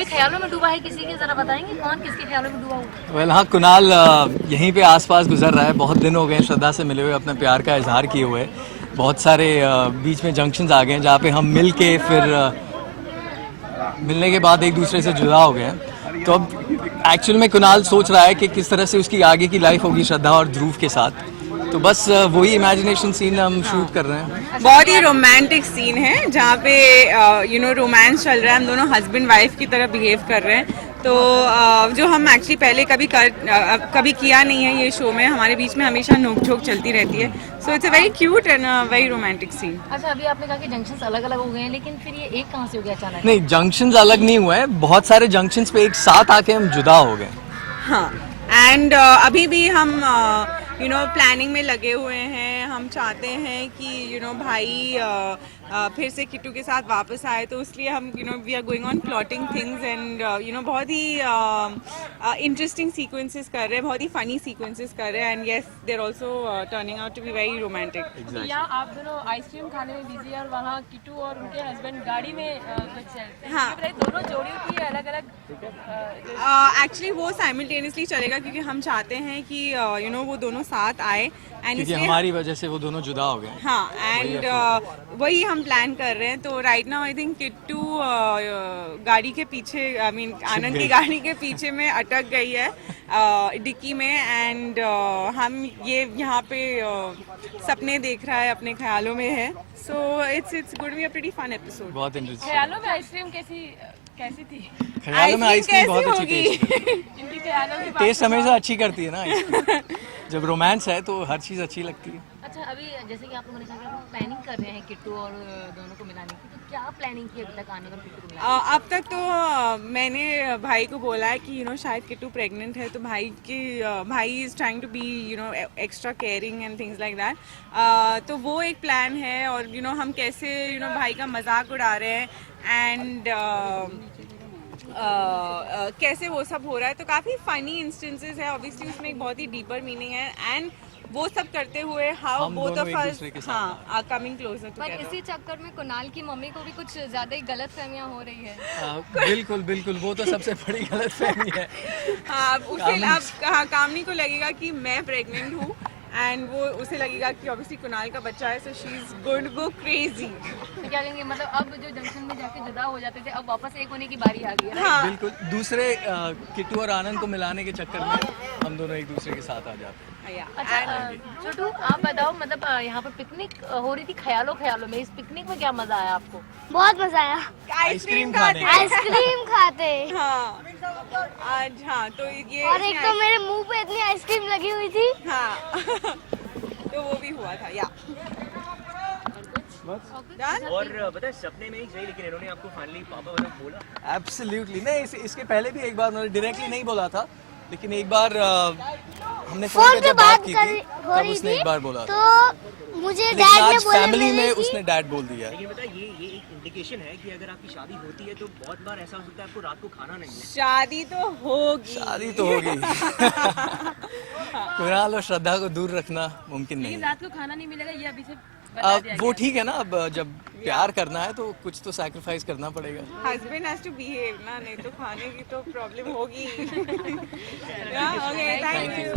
कोई ख्यालों में डूबा है किसी के, जरा बताएंगे कौन किसके ख्यालों में डूबा हुआ? वेल हाँ, कुणाल यहीं पे आसपास गुजर रहा है। बहुत दिन हो गए श्रद्धा से मिले हुए, अपने प्यार का इजहार किए हुए। बहुत सारे बीच में जंक्शंस आ गए हैं जहाँ पे हम मिल के फिर मिलने के बाद एक दूसरे से जुदा हो गए हैं। तो अब एक्चुअल में कुणाल सोच रहा है कि किस तरह से उसकी आगे की लाइफ होगी श्रद्धा और ध्रुव के साथ। तो बस वही इमेजिनेशन सीन हम शूट कर रहे हैं। बहुत ही रोमांटिक सीन है जहाँ पे रोमांस चल रहा है। हम दोनों हस्बैंड वाइफ की तरह बिहेव कर रहे हैं। तो जो हम एक्चुअली पहले कभी किया नहीं है ये शो में। हमारे बीच में हमेशा नोक झोंक चलती रहती है। So it's a very cute and very romantic scene. अच्छा, अभी आपने कहा कि जंक्शंस अलग अलग हो गए हैं, लेकिन फिर ये एक कहाँ से हो गया अचानक? नहीं, जंक्शंस अलग नहीं हुए हैं, बहुत सारे जंक्शंस पे एक साथ आके हम जुदा हो गए। हाँ, एंड अभी भी हम प्लानिंग में लगे हुए हैं। हम चाहते हैं कि भाई फिर से किट्टू के साथ वापस आए, तो इसलिए हम we are going on plotting things and बहुत ही इंटरेस्टिंग सीक्वेंसेस कर रहे हैं, बहुत ही फनी सीक्वेंसेस कर रहे हैं। And yes, they are also turning out to be very romantic. या आप दोनों आइसक्रीम खाने में बिजी है और वहाँ किट्टू और उनके हस्बैंड गाड़ी में कुछ चलते हैं। हाँ, दोनों जोड़ी होती है अलग अलग। एक्चुअली वो साइमल्टेनियसली चलेगा क्योंकि हम चाहते हैं कि वो दोनों साथ आए। क्योंकि हमारी वजह से वो दोनों जुदा हो गए। हाँ, एंड वही हम प्लान कर रहे हैं। तो right now I think Kittu गाड़ी के पीछे, आई मीन आनंद की गाड़ी के पीछे में अटक गई है डिक्की में। एंड हम यहाँ पे सपने देख रहा है, अपने ख्यालों में है। So it's going to be a pretty fun episode. बहुत इंटरेस्टिंग। ख्यालों में आइसक्रीम कैसी थी? ख्यालों में आइसक्रीम बहुत अच्छी टेस्ट है। इनकी ख्यालों की टेस्ट हमेशा अच्छी करती है ना आइसक्रीम। जब रोमांस है तो हर चीज़ अच्छी लगती है। अच्छा, अभी जैसे कि आप लोगों ने कहा कि आप प्लानिंग कर रहे हैं किट्टू और दोनों को मिलाने की, तो क्या प्लानिंग की अभी तक आनंद और किट्टू को मिलाने अब तक तो मैंने भाई को बोला है कि शायद किट्टू प्रेग्नेंट है, तो भाई is trying to be extra caring and things like that. तो वो एक प्लान है। और हम कैसे भाई का मजाक उड़ा रहे हैं एंड कैसे वो सब हो रहा है। तो काफ़ी फ़नी इंस्टेंसेस है। ऑब्वियसली उसमें एक बहुत ही डीपर मीनिंग है। एंड वो सब करते हुए how both of us are coming closer पर टुगेदर। इसी चक्कर में कुणाल की मम्मी को भी कुछ ज्यादा ही गलत फहमियाँ हो रही है। बिल्कुल बिल्कुल, वो तो सबसे बड़ी गलत फहमी है। हाँ, उसे अब कामनी को लगेगा कि मैं प्रेग्नेंट हूँ एंड वो उसे लगेगा कि ऑब्वियसली कुणाल का बच्चा है, so she is going to go crazy. तो क्या कहेंगे, मतलब अब जो जंक्शन में जाके जुदा हो जाते थे, अब वापस एक होने की बारी आ गई है। हाँ, बिल्कुल, दूसरे किट्टू और आनंद को मिलाने के चक्कर में हम दोनों एक दूसरे के साथ आ जाते हैं। अच्छा, छोटू आप बताओ, मतलब यहाँ पर पिकनिक हो रही थी ख्यालों में, इस पिकनिक में क्या मजा आया आपको? बहुत मजा आया। आइसक्रीम खाते आइसक्रीम खाते। हाँ आज, हाँ तो ये और एक तो मेरे मुंह पे इतनी आइसक्रीम लगी हुई थी। हाँ तो वो भी हुआ था। या और पता है सपने में ही सही, लेकिन इन्होंने आपको फाइनली पापा वाला बोला? एब्सोल्युटली नहीं, इसके पहले भी एक बार उन्होंने डायरेक्टली नहीं बोला था, लेकिन एक बार हमने फोन पे बात की कर थी हो तब रही उसने थी, एक बार बोला था। तो मुझे लेकिन डैड ने आज बोला फैमिली में उसने डैड बोल दिया। लेकिन पता है ये एक इंडिकेशन है कि अगर आपकी शादी होती है तो बहुत बार ऐसा हो सकता है आपको रात को खाना नहीं है। शादी तो होगी। शादी तो होगी। कुणाल और श्रद्धा को दूर रखना मुमकिन नहीं लेकिन है। रात को खाना नहीं मिलेगा ये अभी से बता अब दिया वो गया। ठीक है ना, अब जब प्यार करना है तो कुछ तो सैक्रिफाइस करना पड़ेगा। हस्बैंड हैज टू बिहेव ना, नहीं तो खाने की तो प्रॉब्लम होगी। Okay, thank you.